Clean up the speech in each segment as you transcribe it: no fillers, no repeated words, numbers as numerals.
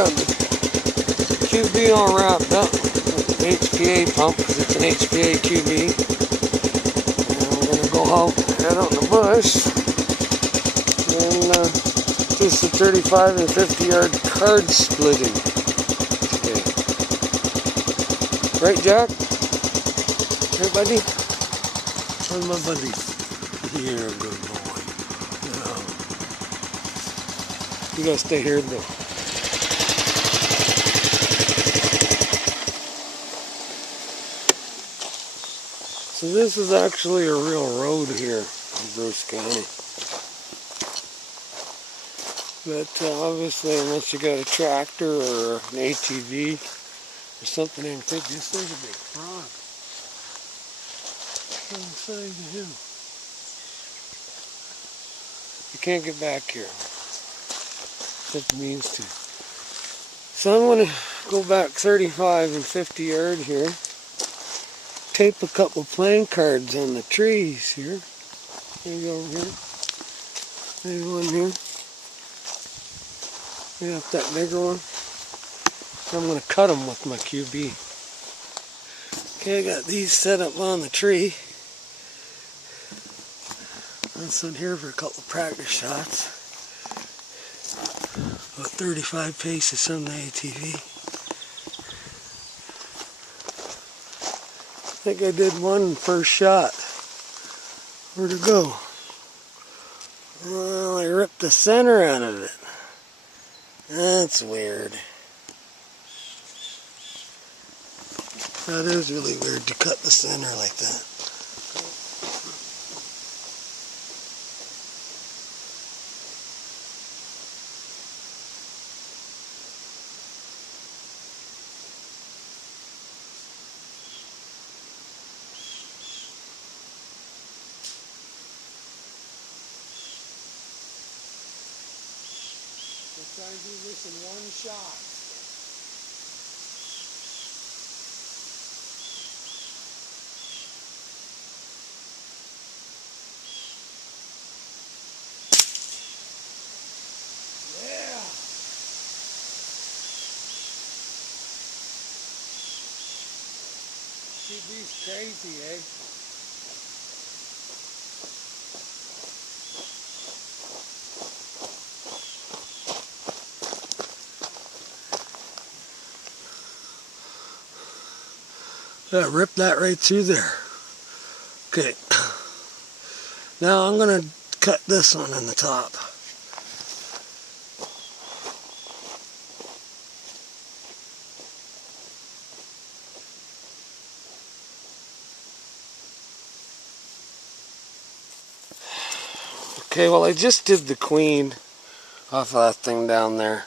got the QB all wrapped up with the HPA pump because it's an HPA QB. And we're going to go out, head out in the bush, and do some 35 and 50 yard card splitting today. Right, Jack? Right, buddy? Where's my buddy? Here, good boy. Yeah. You gotta stay here though. So this is actually a real road here in Bruce County. But obviously, unless you got a tractor or an ATV or something in big, this is a big frog. Inside the hill. You can't get back here. That means to. So I'm going to go back 35 and 50 yard here. Tape a couple playing cards on the trees here. Maybe over here. Maybe one here. Maybe up that bigger one. I'm going to cut them with my QB. Okay, I got these set up on the tree. I'll sit here for a couple practice shots. About 35 paces on the ATV. I think I did one first shot. Where'd it go? Well, I ripped the center out of it. That's weird. That is really weird to cut the center like that. Let's try and do this in one shot. Yeah! TV's crazy, eh? Yeah, rip that right through there. Okay. Now I'm going to cut this one on the top. Okay, well I just did the queen off of that thing down there.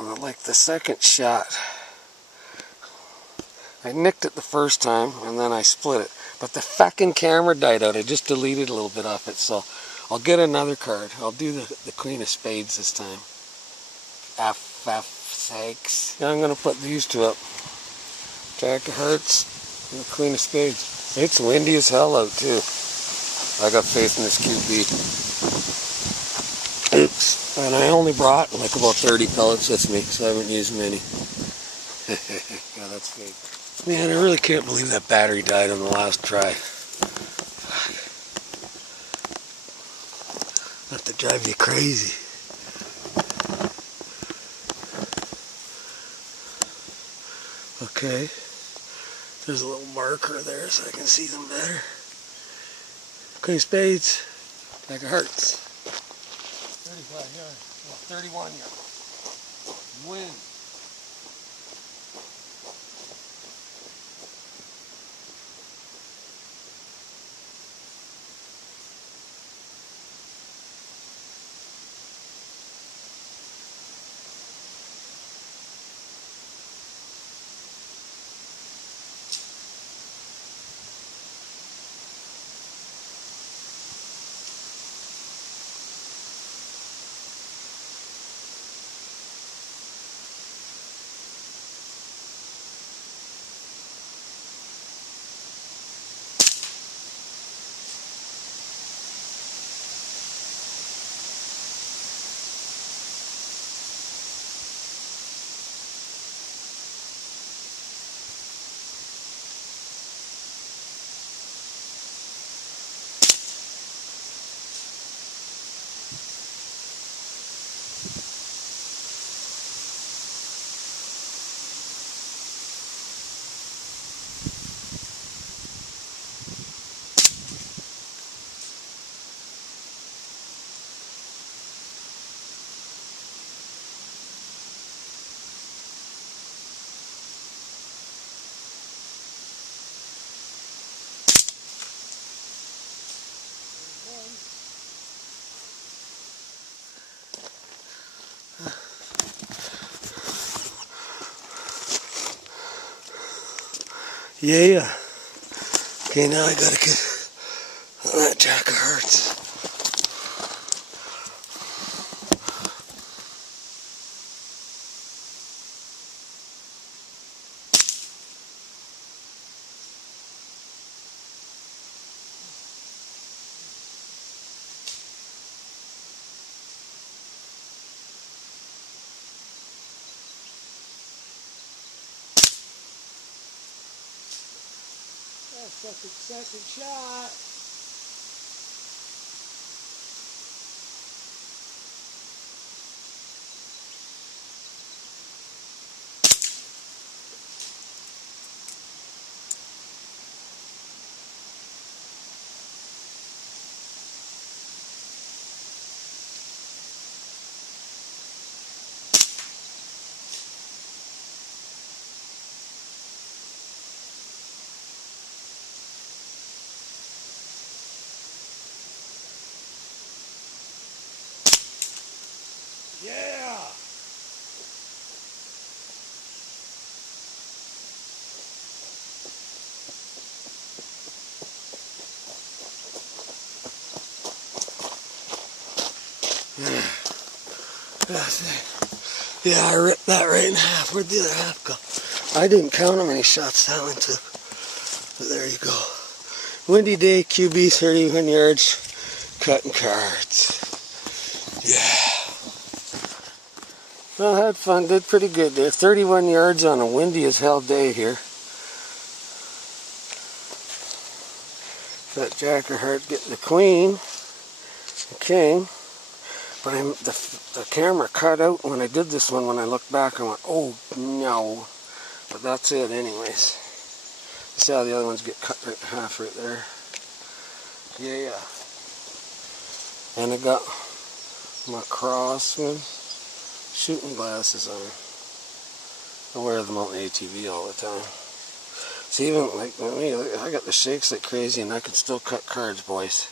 Like the second shot. I nicked it the first time, and then I split it. But the fucking camera died out. I just deleted a little bit of it, so I'll get another card. I'll do the queen of spades this time. Sakes. Now I'm going to put these two up. Jack of hearts and the queen of spades. It's windy as hell out, too. I got faith in this QB. Oops. And I only brought like about 30 pellets with me, so I haven't used many. Yeah, that's fake. Man, I really can't believe that battery died on the last try. Have to drive you crazy. Okay. There's a little marker there so I can see them better. Queen of spades. Jack of hearts. 35 yards. Well, 31 yards. Win. Yeah. Okay, now I gotta get on that jack of hearts. Second shot. Yeah. Yeah, I ripped that right in half. Where'd the other half go? I didn't count how many shots that one took. But there you go. Windy day, QB 31 yards, cutting cards. Yeah. Well, I had fun, did pretty good there. 31 yards on a windy as hell day here. That jack of heart getting the queen, the king. But the camera cut out when I did this one. When I looked back, I went, oh no. But that's it anyways. See how the other ones get cut right in half right there. Yeah. And I got my Crossman shooting glasses on. I wear them out in the ATV all the time. See, even like me, I got the shakes like crazy and I can still cut cards, boys.